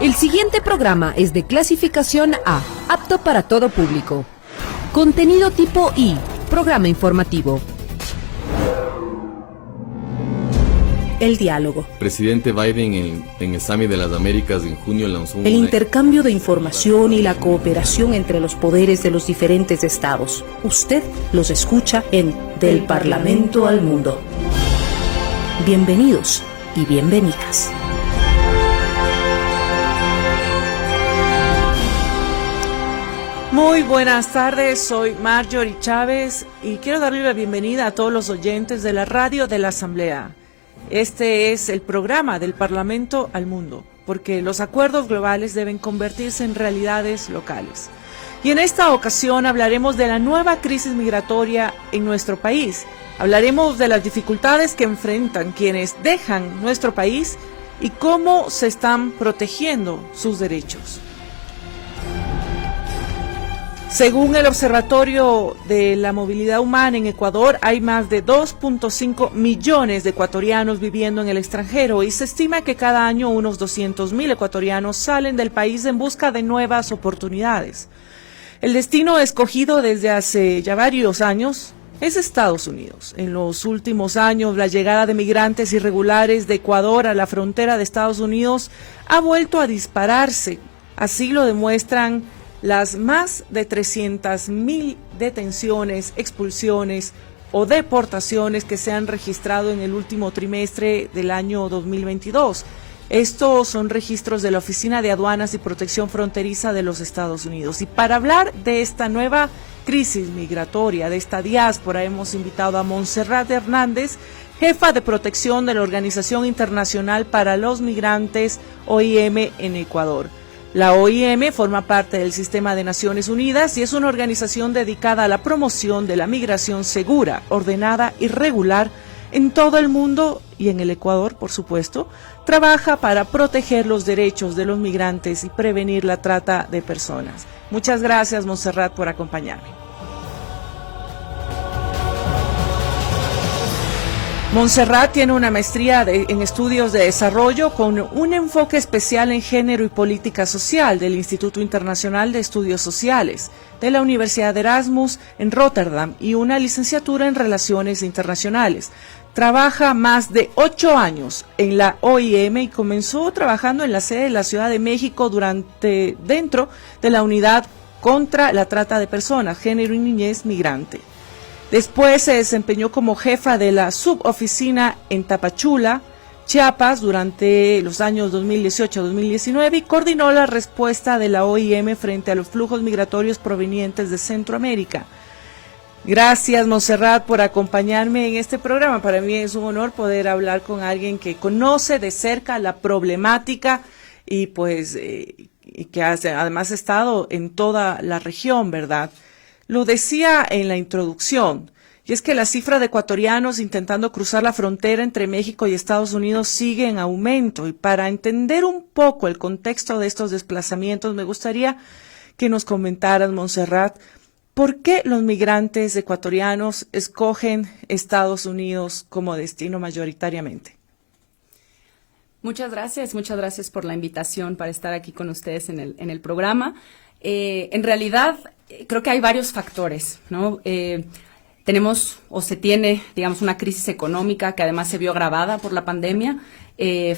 El siguiente programa es de clasificación A, apto para todo público. Contenido tipo I, programa informativo. El diálogo. Presidente Biden en el Summit de las Américas en junio lanzó El intercambio de información y la cooperación entre los poderes de los diferentes estados. Usted los escucha en Del Parlamento al Mundo. Bienvenidos y bienvenidas. Muy buenas tardes, soy Marjorie Chávez y quiero darle la bienvenida a todos los oyentes de la radio de la Asamblea. Este es el programa del Parlamento al Mundo, porque los acuerdos globales deben convertirse en realidades locales. Y en esta ocasión hablaremos de la nueva crisis migratoria en nuestro país. Hablaremos de las dificultades que enfrentan quienes dejan nuestro país y cómo se están protegiendo sus derechos. Según el Observatorio de la Movilidad Humana en Ecuador, hay más de 2.5 millones de ecuatorianos viviendo en el extranjero y se estima que cada año unos 200,000 ecuatorianos salen del país en busca de nuevas oportunidades. El destino escogido desde hace ya varios años es Estados Unidos. En los últimos años, la llegada de migrantes irregulares de Ecuador a la frontera de Estados Unidos ha vuelto a dispararse. Así lo demuestran las más de 300,000 detenciones, expulsiones o deportaciones que se han registrado en el último trimestre del año 2022. Estos son registros de la Oficina de Aduanas y Protección Fronteriza de los Estados Unidos. Y para hablar de esta nueva crisis migratoria, de esta diáspora, hemos invitado a Montserrat Hernández, jefa de protección de la Organización Internacional para los Migrantes, OIM, en Ecuador. La OIM forma parte del Sistema de Naciones Unidas y es una organización dedicada a la promoción de la migración segura, ordenada y regular en todo el mundo y en el Ecuador, por supuesto. Trabaja para proteger los derechos de los migrantes y prevenir la trata de personas. Muchas gracias, Montserrat, por acompañarme. Montserrat tiene una maestría en estudios de desarrollo con un enfoque especial en género y política social del Instituto Internacional de Estudios Sociales de la Universidad de Erasmus en Rotterdam y una licenciatura en Relaciones Internacionales. Trabaja más de 8 años en la OIM y comenzó trabajando en la sede de la Ciudad de México dentro de la Unidad contra la Trata de Personas, Género y Niñez Migrante. Después se desempeñó como jefa de la suboficina en Tapachula, Chiapas, durante los años 2018-2019 y coordinó la respuesta de la OIM frente a los flujos migratorios provenientes de Centroamérica. Gracias, Montserrat, por acompañarme en este programa. Para mí es un honor poder hablar con alguien que conoce de cerca la problemática y que además ha estado en toda la región, ¿verdad? Lo decía en la introducción, y es que la cifra de ecuatorianos intentando cruzar la frontera entre México y Estados Unidos sigue en aumento. Y para entender un poco el contexto de estos desplazamientos, me gustaría que nos comentaras, Montserrat, ¿por qué los migrantes ecuatorianos escogen Estados Unidos como destino mayoritariamente? Muchas gracias por la invitación para estar aquí con ustedes en el programa. En realidad, creo que hay varios factores, ¿no? Se tiene, digamos, una crisis económica que además se vio agravada por la pandemia,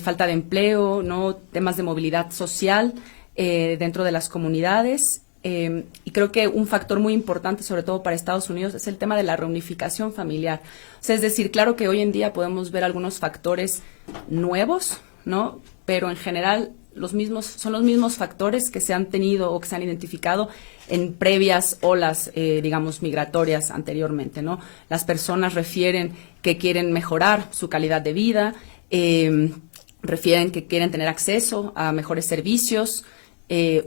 falta de empleo, ¿no? Temas de movilidad social dentro de las comunidades. Y creo que un factor muy importante, sobre todo para Estados Unidos, es el tema de la reunificación familiar. O sea, es decir, claro que hoy en día podemos ver algunos factores nuevos, ¿no? Pero en general son los mismos factores que se han tenido o que se han identificado en previas olas, digamos, migratorias anteriormente, ¿no? Las personas refieren que quieren mejorar su calidad de vida, refieren que quieren tener acceso a mejores servicios,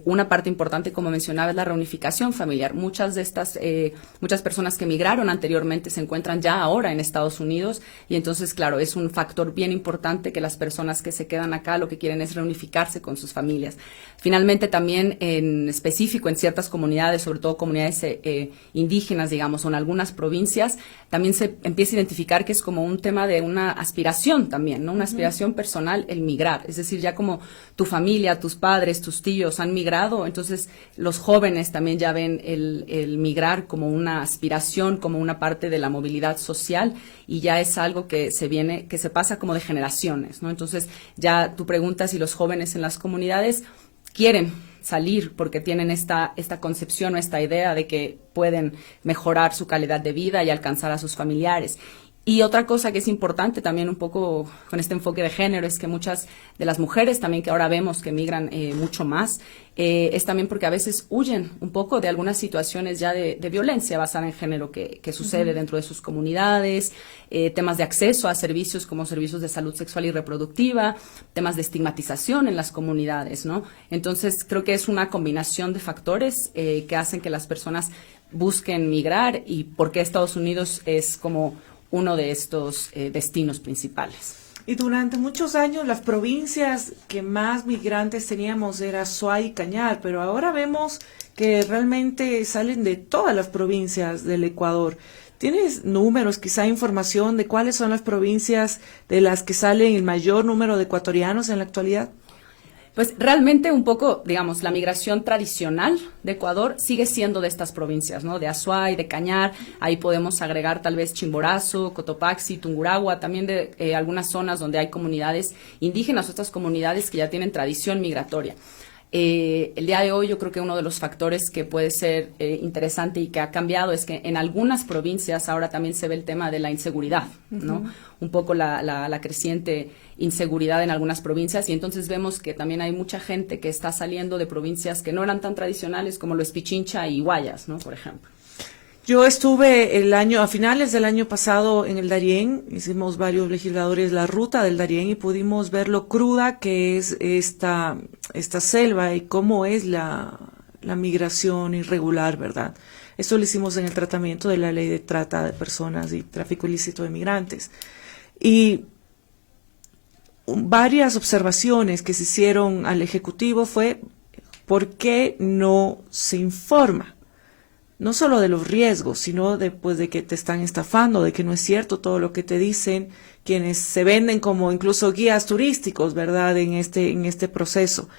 Una parte importante, como mencionaba, es la reunificación familiar. Muchas personas que emigraron anteriormente se encuentran ya ahora en Estados Unidos y entonces, claro, es un factor bien importante que las personas que se quedan acá lo que quieren es reunificarse con sus familias. Finalmente, también en específico en ciertas comunidades, sobre todo comunidades indígenas, digamos, o en algunas provincias, también se empieza a identificar que es como un tema de una aspiración también, ¿no? Una aspiración personal el migrar. Es decir, ya como tu familia, tus padres, tus tíos han migrado, entonces los jóvenes también ya ven el migrar como una aspiración, como una parte de la movilidad social y ya es algo que se pasa como de generaciones, ¿no? Entonces ya tú preguntas si los jóvenes en las comunidades quieren salir porque tienen esta concepción o esta idea de que pueden mejorar su calidad de vida y alcanzar a sus familiares. Y otra cosa que es importante también un poco con este enfoque de género es que muchas de las mujeres también que ahora vemos que migran mucho más, es también porque a veces huyen un poco de algunas situaciones ya de violencia basada en género que sucede dentro de sus comunidades, temas de acceso a servicios como servicios de salud sexual y reproductiva, temas de estigmatización en las comunidades, ¿no? Entonces creo que es una combinación de factores que hacen que las personas busquen migrar y por qué Estados Unidos es como uno de estos destinos principales. Y durante muchos años las provincias que más migrantes teníamos era Azuay y Cañar, pero ahora vemos que realmente salen de todas las provincias del Ecuador. ¿Tienes números, quizá información de cuáles son las provincias de las que salen el mayor número de ecuatorianos en la actualidad? Pues realmente un poco, digamos, la migración tradicional de Ecuador sigue siendo de estas provincias, ¿no? De Azuay, de Cañar, ahí podemos agregar tal vez Chimborazo, Cotopaxi, Tungurahua, también de algunas zonas donde hay comunidades indígenas o estas comunidades que ya tienen tradición migratoria. El día de hoy yo creo que uno de los factores que puede ser interesante y que ha cambiado es que en algunas provincias ahora también se ve el tema de la inseguridad, ¿no? Un poco la creciente inseguridad en algunas provincias y entonces vemos que también hay mucha gente que está saliendo de provincias que no eran tan tradicionales como lo es Pichincha y Guayas, ¿no? Por ejemplo. Yo estuve a finales del año pasado en el Darién, hicimos varios legisladores la ruta del Darién y pudimos ver lo cruda que es esta selva y cómo es la migración irregular, ¿verdad? Esto lo hicimos en el tratamiento de la ley de trata de personas y tráfico ilícito de migrantes. Y varias observaciones que se hicieron al Ejecutivo fue ¿por qué no se informa? No solo de los riesgos, sino de que te están estafando, de que no es cierto todo lo que te dicen quienes se venden como incluso guías turísticos, ¿verdad? En este proceso.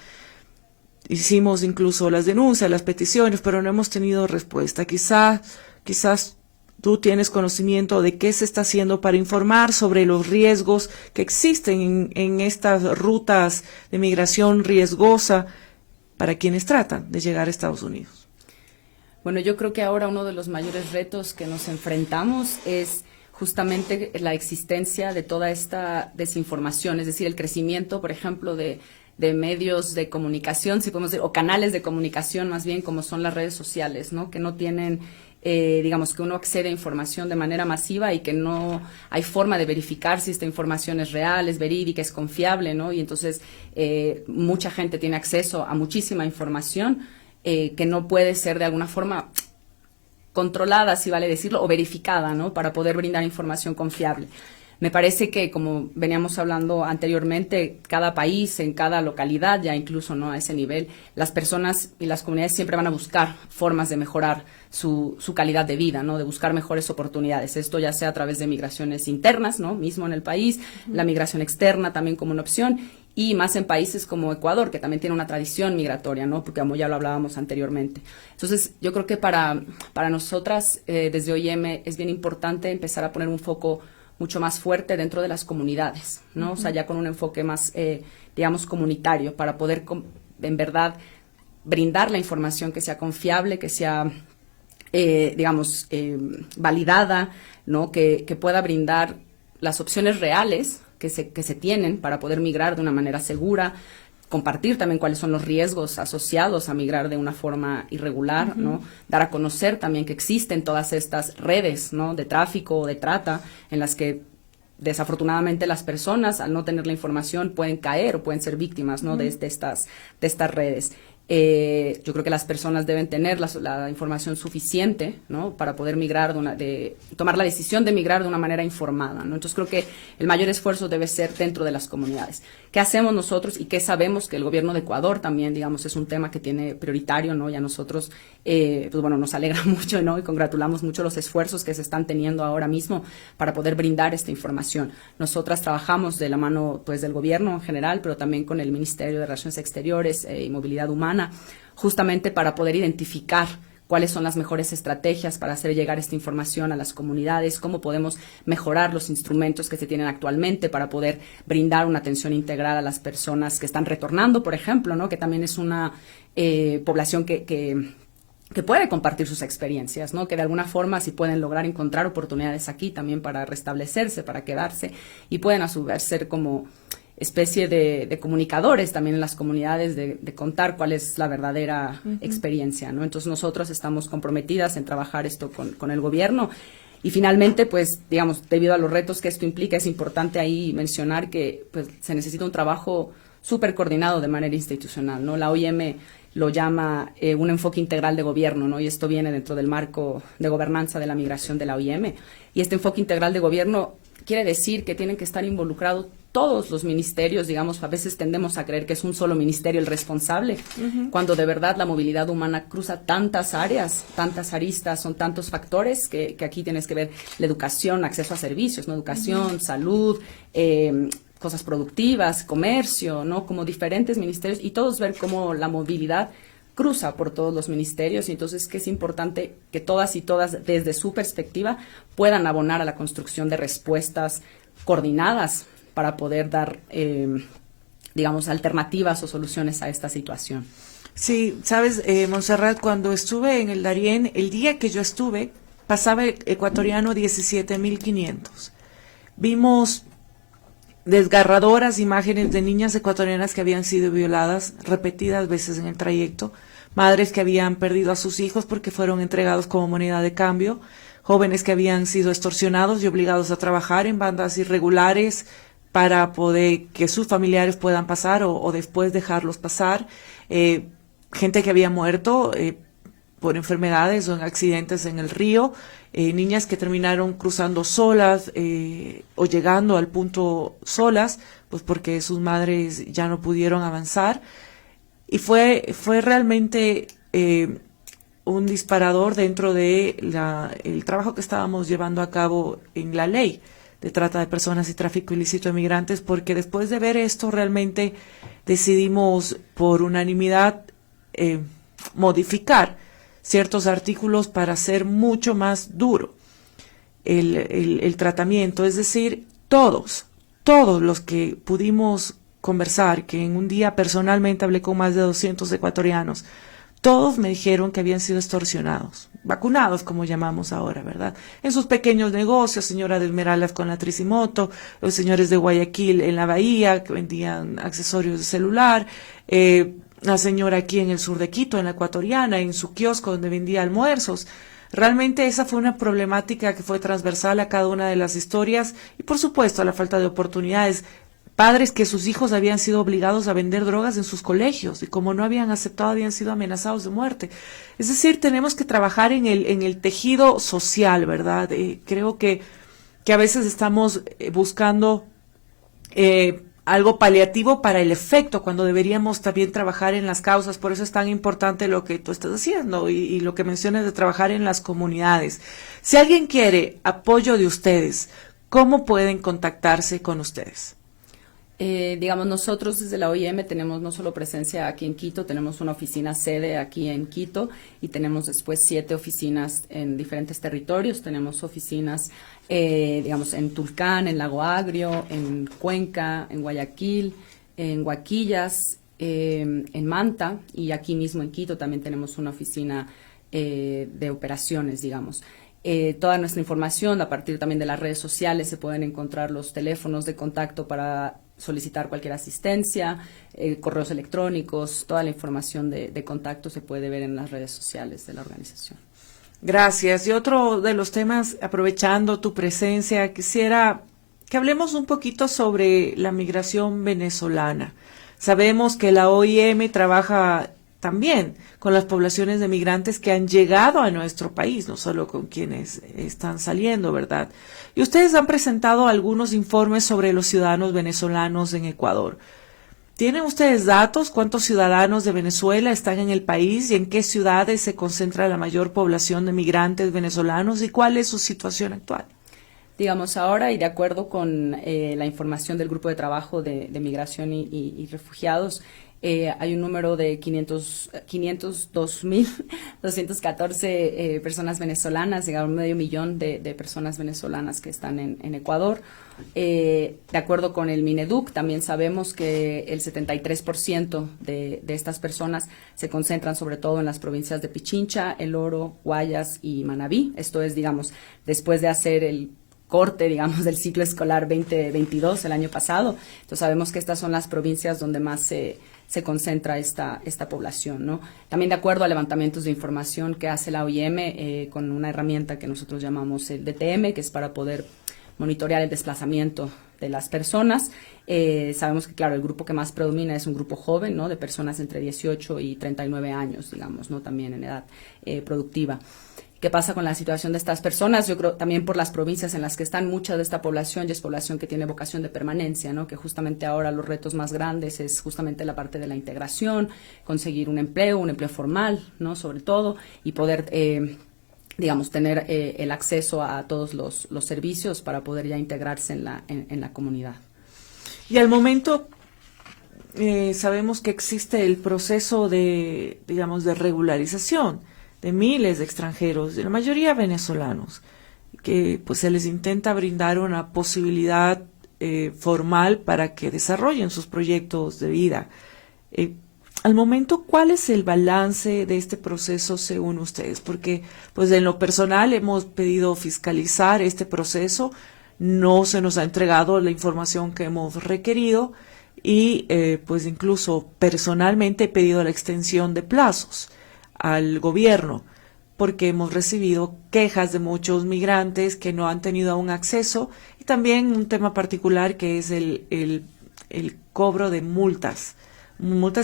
Hicimos incluso las denuncias, las peticiones, pero no hemos tenido respuesta. Quizás tú tienes conocimiento de qué se está haciendo para informar sobre los riesgos que existen en estas rutas de migración riesgosa para quienes tratan de llegar a Estados Unidos. Bueno, yo creo que ahora uno de los mayores retos que nos enfrentamos es justamente la existencia de toda esta desinformación, es decir, el crecimiento, por ejemplo, de medios de comunicación, si podemos decir, o canales de comunicación más bien, como son las redes sociales, ¿no? Que no tienen, digamos, que uno accede a información de manera masiva y que no hay forma de verificar si esta información es real, es verídica, es confiable, ¿no? Y entonces mucha gente tiene acceso a muchísima información que no puede ser de alguna forma controlada, si vale decirlo, o verificada, ¿no? Para poder brindar información confiable. Me parece que, como veníamos hablando anteriormente, cada país, en cada localidad, ya incluso no a ese nivel, las personas y las comunidades siempre van a buscar formas de mejorar su calidad de vida, ¿no? De buscar mejores oportunidades. Esto ya sea a través de migraciones internas, ¿no? Mismo en el país, la migración externa también como una opción, y más en países como Ecuador, que también tiene una tradición migratoria, ¿no? Porque como ya lo hablábamos anteriormente. Entonces, yo creo que para nosotras, desde OIM, es bien importante empezar a poner un foco mucho más fuerte dentro de las comunidades, ¿no? O sea, ya con un enfoque más, digamos, comunitario, para poder, en verdad, brindar la información que sea confiable, que sea, digamos, validada, ¿no? Que pueda brindar las opciones reales que se tienen para poder migrar de una manera segura, compartir también cuáles son los riesgos asociados a migrar de una forma irregular, ¿no? Dar a conocer también que existen todas estas redes, ¿no? De tráfico o de trata en las que desafortunadamente las personas, al no tener la información, pueden caer o pueden ser víctimas, ¿no? de estas redes. Yo creo que las personas deben tener la información suficiente, ¿no?, para poder migrar, tomar la decisión de migrar de una manera informada, ¿no? Entonces creo que el mayor esfuerzo debe ser dentro de las comunidades. ¿Qué hacemos nosotros y qué sabemos que el gobierno de Ecuador también, digamos, es un tema que tiene prioritario, ¿no? Y a nosotros, pues bueno, nos alegra mucho, ¿no? Y congratulamos mucho los esfuerzos que se están teniendo ahora mismo para poder brindar esta información. Nosotras trabajamos de la mano, pues, del gobierno en general, pero también con el Ministerio de Relaciones Exteriores y Movilidad Humana, justamente para poder identificar cuáles son las mejores estrategias para hacer llegar esta información a las comunidades, cómo podemos mejorar los instrumentos que se tienen actualmente para poder brindar una atención integral a las personas que están retornando, por ejemplo, ¿no?, que también es una población que puede compartir sus experiencias, ¿no?, que de alguna forma sí pueden lograr encontrar oportunidades aquí también para restablecerse, para quedarse, y pueden a su vez ser como especie de comunicadores también en las comunidades, de contar cuál es la verdadera experiencia, ¿no? Entonces nosotros estamos comprometidas en trabajar esto con el gobierno. Y finalmente, pues, digamos, debido a los retos que esto implica, es importante ahí mencionar que, pues, se necesita un trabajo súper coordinado de manera institucional, ¿no? La OIM lo llama un enfoque integral de gobierno, ¿no? Y esto viene dentro del marco de gobernanza de la migración de la OIM. Y este enfoque integral de gobierno quiere decir que tienen que estar involucrados todos los ministerios. Digamos, a veces tendemos a creer que es un solo ministerio el responsable, cuando de verdad la movilidad humana cruza tantas áreas, tantas aristas, son tantos factores que aquí tienes que ver la educación, acceso a servicios, ¿no? Educación, salud, cosas productivas, comercio, ¿no? Como diferentes ministerios, y todos ver cómo la movilidad cruza por todos los ministerios, y entonces que es importante que todas y todas, desde su perspectiva, puedan abonar a la construcción de respuestas coordinadas para poder dar, digamos, alternativas o soluciones a esta situación. Sí, sabes, Montserrat, cuando estuve en el Darién, el día que yo estuve, pasaba el ecuatoriano 17.500. Vimos desgarradoras imágenes de niñas ecuatorianas que habían sido violadas repetidas veces en el trayecto, madres que habían perdido a sus hijos porque fueron entregados como moneda de cambio, jóvenes que habían sido extorsionados y obligados a trabajar en bandas irregulares para poder que sus familiares puedan pasar o después dejarlos pasar, gente que había muerto por enfermedades o en accidentes en el río, niñas que terminaron cruzando solas o llegando al punto solas, pues porque sus madres ya no pudieron avanzar. Y fue realmente un disparador dentro de el trabajo que estábamos llevando a cabo en la ley de trata de personas y tráfico ilícito de migrantes, porque después de ver esto realmente decidimos por unanimidad modificar ciertos artículos para hacer mucho más duro el tratamiento. Es decir, todos los que pudimos conversar, que en un día personalmente hablé con más de 200 ecuatorianos, todos me dijeron que habían sido extorsionados, vacunados como llamamos ahora, ¿verdad? En sus pequeños negocios, señora de Esmeraldas con la tricimoto, los señores de Guayaquil en la bahía que vendían accesorios de celular, la señora aquí en el sur de Quito, en la Ecuatoriana, en su kiosco donde vendía almuerzos. Realmente esa fue una problemática que fue transversal a cada una de las historias y, por supuesto, a la falta de oportunidades. Padres que sus hijos habían sido obligados a vender drogas en sus colegios y como no habían aceptado habían sido amenazados de muerte. Es decir, tenemos que trabajar en el tejido social, ¿verdad? Creo que a veces estamos buscando algo paliativo para el efecto, cuando deberíamos también trabajar en las causas. Por eso es tan importante lo que tú estás haciendo y lo que mencionas de trabajar en las comunidades. Si alguien quiere apoyo de ustedes, ¿cómo pueden contactarse con ustedes? Digamos, nosotros desde la OIM tenemos no solo presencia aquí en Quito, tenemos una oficina sede aquí en Quito y tenemos después 7 oficinas en diferentes territorios. Tenemos oficinas, digamos, en Tulcán, en Lago Agrio, en Cuenca, en Guayaquil, en Huaquillas, en Manta, y aquí mismo en Quito también tenemos una oficina de operaciones, digamos. Toda nuestra información, a partir también de las redes sociales, se pueden encontrar los teléfonos de contacto para solicitar cualquier asistencia, correos electrónicos, toda la información de contacto se puede ver en las redes sociales de la organización. Gracias. Y otro de los temas, aprovechando tu presencia, quisiera que hablemos un poquito sobre la migración venezolana. Sabemos que la OIM trabaja también con las poblaciones de migrantes que han llegado a nuestro país, no solo con quienes están saliendo, ¿verdad? Y ustedes han presentado algunos informes sobre los ciudadanos venezolanos en Ecuador. ¿Tienen ustedes datos? ¿Cuántos ciudadanos de Venezuela están en el país y en qué ciudades se concentra la mayor población de migrantes venezolanos y cuál es su situación actual? Digamos, ahora, y de acuerdo con la información del Grupo de Trabajo de Migración y Refugiados, hay un número de 502.214 personas venezolanas, digamos, 500.000 de personas venezolanas que están en Ecuador. De acuerdo con el Mineduc, también sabemos que el 73% de estas personas se concentran sobre todo en las provincias de Pichincha, El Oro, Guayas y Manabí. Esto es, digamos, después de hacer el corte, digamos, del ciclo escolar 2022 el año pasado. Entonces sabemos que estas son las provincias donde más se concentra esta población, ¿no? También de acuerdo a levantamientos de información que hace la OIM con una herramienta que nosotros llamamos el DTM, que es para poder monitorear el desplazamiento de las personas. Sabemos que, claro, el grupo que más predomina es un grupo joven, ¿no? De personas entre 18 y 39 años, digamos, ¿no? También en edad productiva. ¿Qué pasa con la situación de estas personas? Yo creo también por las provincias en las que están, mucha de esta población y es población que tiene vocación de permanencia, ¿no? Que justamente ahora los retos más grandes es justamente la parte de la integración, conseguir un empleo formal, ¿no? Sobre todo, y poder, digamos, tener el acceso a todos los servicios para poder ya integrarse en la comunidad. Y al momento sabemos que existe el proceso de, digamos, de regularización de miles de extranjeros, de la mayoría venezolanos, que pues se les intenta brindar una posibilidad formal para que desarrollen sus proyectos de vida. Al momento, ¿cuál es el balance de este proceso según ustedes? Porque pues en lo personal hemos pedido fiscalizar este proceso, no se nos ha entregado la información que hemos requerido y pues incluso personalmente he pedido la extensión de plazos al gobierno, porque hemos recibido quejas de muchos migrantes que no han tenido aún acceso, y también un tema particular que es el cobro de multas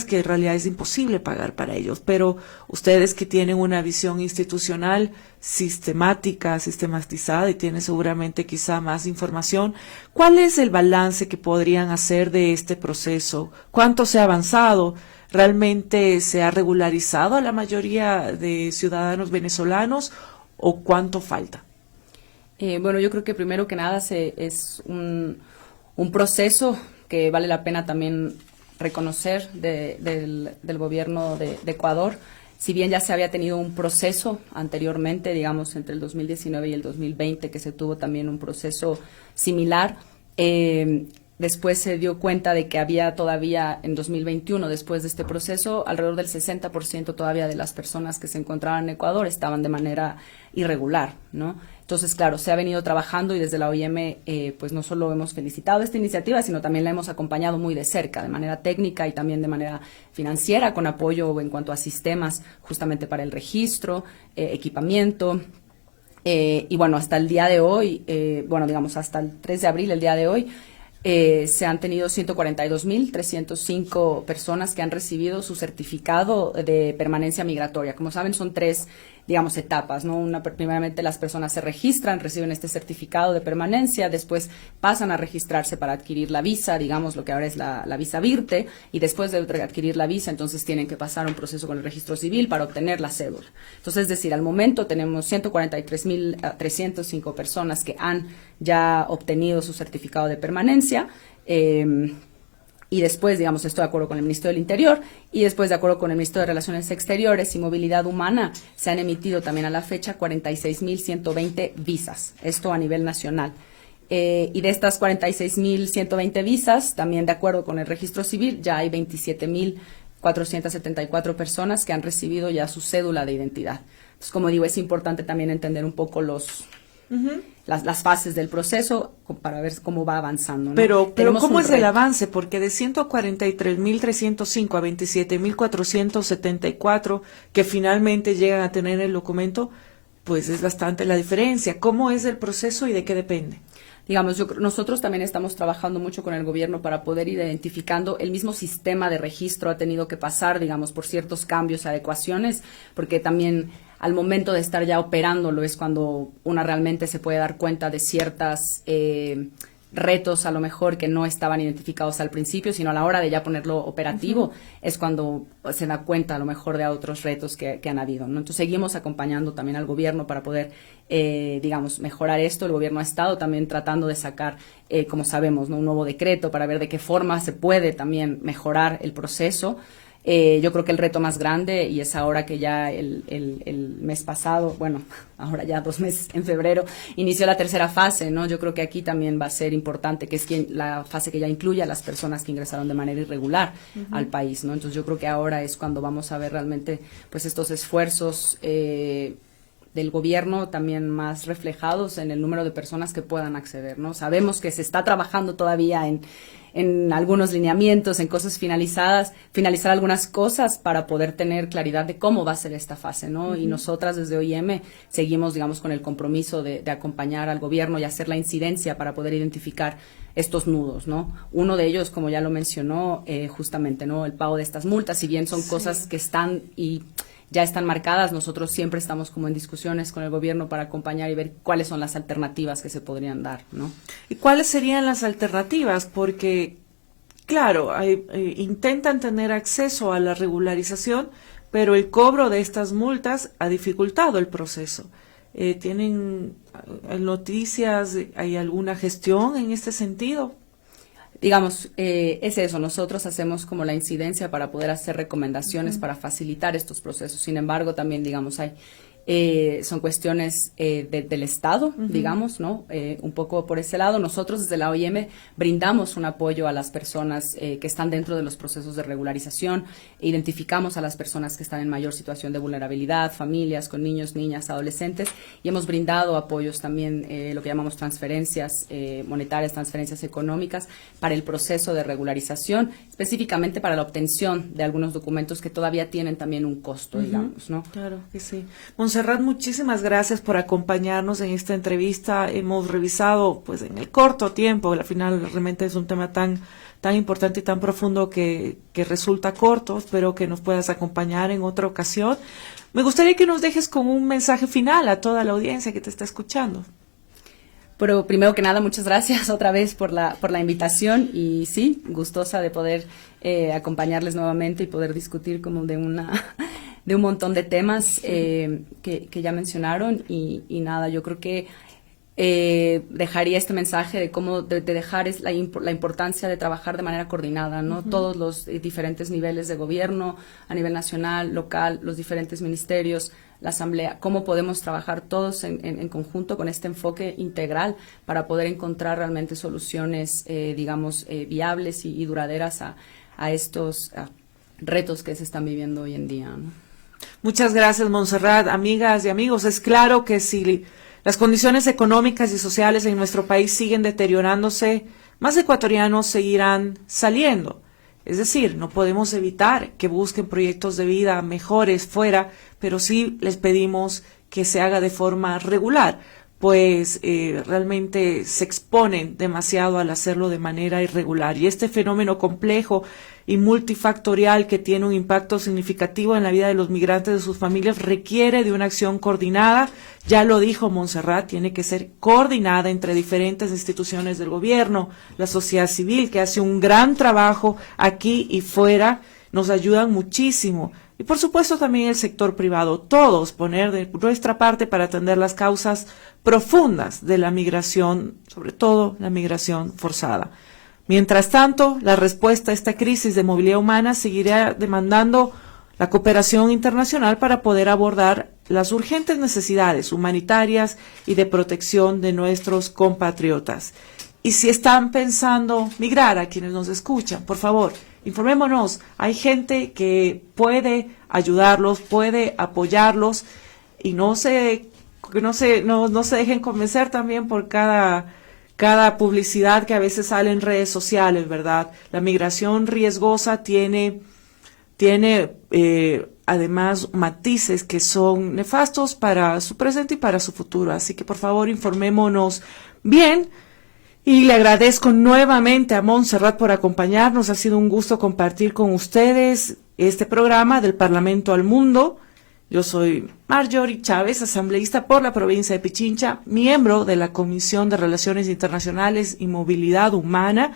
que en realidad es imposible pagar para ellos, pero ustedes que tienen una visión institucional sistematizada y tienen seguramente quizá más información, ¿cuál es el balance que podrían hacer de este proceso? ¿Cuánto se ha avanzado? ¿Realmente se ha regularizado a la mayoría de ciudadanos venezolanos o cuánto falta? Bueno, yo creo que primero que nada es un proceso que vale la pena también reconocer del gobierno de Ecuador. Si bien ya se había tenido un proceso anteriormente, digamos, entre el 2019 y el 2020, que se tuvo también un proceso similar, después se dio cuenta de que había todavía en 2021, después de este proceso, alrededor del 60% todavía de las personas que se encontraban en Ecuador estaban de manera irregular, ¿no? Entonces, claro, se ha venido trabajando y desde la OIM, pues no solo hemos felicitado esta iniciativa, sino también la hemos acompañado muy de cerca, de manera técnica y también de manera financiera, con apoyo en cuanto a sistemas justamente para el registro, equipamiento. Y bueno, hasta el día de hoy, digamos hasta el 3 de abril, el día de hoy, se han tenido 142.305 personas que han recibido su certificado de permanencia migratoria. Como saben, son tres, digamos, etapas, ¿no? Primeramente las personas se registran, reciben este certificado de permanencia, después pasan a registrarse para adquirir la visa, digamos, lo que ahora es la visa Virte, y después de adquirir la visa, entonces tienen que pasar un proceso con el registro civil para obtener la cédula. Entonces, es decir, al momento tenemos 143.305 personas que han ya obtenido su certificado de permanencia, y después, digamos, estoy de acuerdo con el Ministerio del Interior, y después, de acuerdo con el Ministerio de Relaciones Exteriores y Movilidad Humana, se han emitido también a la fecha 46.120 visas, esto a nivel nacional. Y de estas 46.120 visas, también de acuerdo con el Registro Civil, ya hay 27.474 personas que han recibido ya su cédula de identidad. Entonces, como digo, es importante también entender un poco las fases del proceso para ver cómo va avanzando, ¿no? Pero ¿cómo es el avance? Porque de 143.305 a 27.474 que finalmente llegan a tener el documento, pues es bastante la diferencia. ¿Cómo es el proceso y de qué depende? digamos, nosotros también estamos trabajando mucho con el gobierno para poder ir identificando. El mismo sistema de registro ha tenido que pasar, digamos, por ciertos cambios, adecuaciones, porque también al momento de estar ya operándolo es cuando una realmente se puede dar cuenta de ciertas retos a lo mejor que no estaban identificados al principio, sino a la hora de ya ponerlo operativo es cuando se da cuenta a lo mejor de otros retos que han habido, ¿no? Entonces seguimos acompañando también al gobierno para poder, digamos, mejorar esto. El gobierno ha estado también tratando de sacar, como sabemos, ¿no?, un nuevo decreto para ver de qué forma se puede también mejorar el proceso. Yo creo que el reto más grande, y es ahora que ya el mes pasado, bueno, ahora ya 2 meses, en febrero, inició la tercera fase, ¿no? Yo creo que aquí también va a ser importante, que es la fase que ya incluye a las personas que ingresaron de manera irregular al país, ¿no? Entonces yo creo que ahora es cuando vamos a ver realmente pues estos esfuerzos del gobierno también más reflejados en el número de personas que puedan acceder, ¿no? Sabemos que se está trabajando todavía en algunos lineamientos, en cosas finalizar algunas cosas para poder tener claridad de cómo va a ser esta fase, ¿no? Y nosotras desde OIM seguimos, digamos, con el compromiso de acompañar al gobierno y hacer la incidencia para poder identificar estos nudos, ¿no? Uno de ellos, como ya lo mencionó, justamente, ¿no?, el pago de estas multas. Si bien son cosas que están y ya están marcadas, nosotros siempre estamos como en discusiones con el gobierno para acompañar y ver cuáles son las alternativas que se podrían dar, ¿no? ¿Y cuáles serían las alternativas? Porque, claro, intentan tener acceso a la regularización, pero el cobro de estas multas ha dificultado el proceso. ¿Tienen noticias? ¿Hay alguna gestión en este sentido? Digamos, es eso, nosotros hacemos como la incidencia para poder hacer recomendaciones para facilitar estos procesos. Sin embargo, también, digamos, son cuestiones del Estado, digamos, ¿no? Un poco por ese lado. Nosotros desde la OIM brindamos un apoyo a las personas que están dentro de los procesos de regularización, identificamos a las personas que están en mayor situación de vulnerabilidad, familias con niños, niñas, adolescentes, y hemos brindado apoyos también, lo que llamamos transferencias monetarias, transferencias económicas para el proceso de regularización, específicamente para la obtención de algunos documentos que todavía tienen también un costo, digamos, ¿no? Claro que sí. Montserrat, muchísimas gracias por acompañarnos en esta entrevista. Hemos revisado, pues, en el corto tiempo, al final realmente es un tema tan importante y tan profundo que resulta corto. Espero que nos puedas acompañar en otra ocasión. Me gustaría que nos dejes con un mensaje final a toda la audiencia que te está escuchando. Pero primero que nada, muchas gracias otra vez por la invitación, y sí, gustosa de poder acompañarles nuevamente y poder discutir como de un montón de temas que ya mencionaron, y nada, yo creo que dejaría este mensaje de cómo de dejar la importancia de trabajar de manera coordinada, ¿no? Todos los diferentes niveles de gobierno, a nivel nacional, local, los diferentes ministerios, la Asamblea, cómo podemos trabajar todos en conjunto con este enfoque integral para poder encontrar realmente soluciones, digamos, viables y duraderas a estos retos que se están viviendo hoy en día, ¿no? Muchas gracias, Montserrat. Amigas y amigos, es claro que si las condiciones económicas y sociales en nuestro país siguen deteriorándose, más ecuatorianos seguirán saliendo. Es decir, no podemos evitar que busquen proyectos de vida mejores fuera, pero sí les pedimos que se haga de forma regular, pues realmente se exponen demasiado al hacerlo de manera irregular. Y este fenómeno complejo y multifactorial que tiene un impacto significativo en la vida de los migrantes y de sus familias requiere de una acción coordinada. Ya lo dijo Montserrat, tiene que ser coordinada entre diferentes instituciones del gobierno, la sociedad civil, que hace un gran trabajo aquí y fuera, nos ayudan muchísimo. Y por supuesto también el sector privado, todos poner de nuestra parte para atender las causas profundas de la migración, sobre todo la migración forzada. Mientras tanto, la respuesta a esta crisis de movilidad humana seguirá demandando la cooperación internacional para poder abordar las urgentes necesidades humanitarias y de protección de nuestros compatriotas. Y si están pensando migrar, a quienes nos escuchan, por favor, informémonos. Hay gente que puede ayudarlos, puede apoyarlos, y no se dejen convencer también por cada publicidad que a veces sale en redes sociales, ¿verdad? La migración riesgosa tiene además matices que son nefastos para su presente y para su futuro. Así que por favor informémonos bien. Y le agradezco nuevamente a Montserrat por acompañarnos. Ha sido un gusto compartir con ustedes este programa del Parlamento al Mundo. Yo soy Marjorie Chávez, asambleísta por la provincia de Pichincha, miembro de la Comisión de Relaciones Internacionales y Movilidad Humana,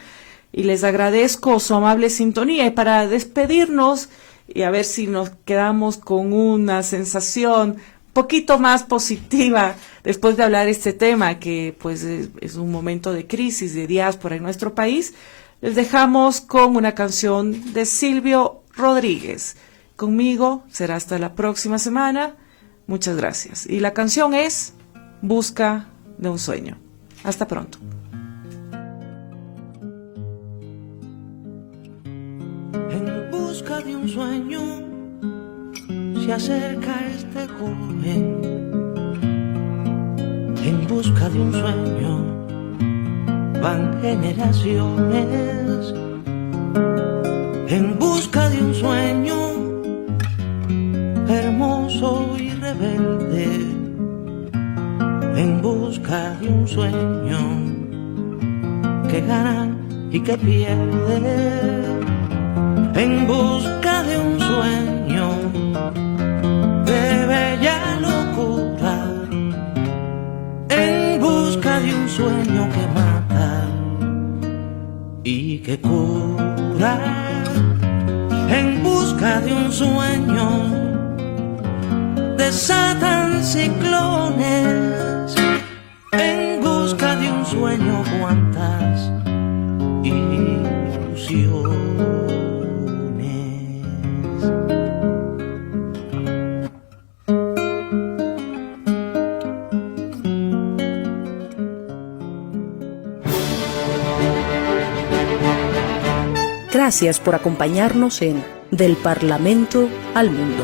y les agradezco su amable sintonía. Y para despedirnos y a ver si nos quedamos con una sensación poquito más positiva después de hablar este tema, que pues es un momento de crisis, de diáspora en nuestro país, les dejamos con una canción de Silvio Rodríguez. Conmigo será hasta la próxima semana. Muchas gracias. Y la canción es Busca de un sueño. Hasta pronto. En busca de un sueño se acerca este joven. En busca de un sueño van generaciones. En busca de un sueño hermoso y rebelde. En busca de un sueño que gana y que pierde. En busca de un sueño de bella locura. En busca de un sueño que mata y que cura. En busca de un sueño desatan ciclones. En busca de un sueño cuantas ilusiones. Gracias por acompañarnos en Del Parlamento al Mundo.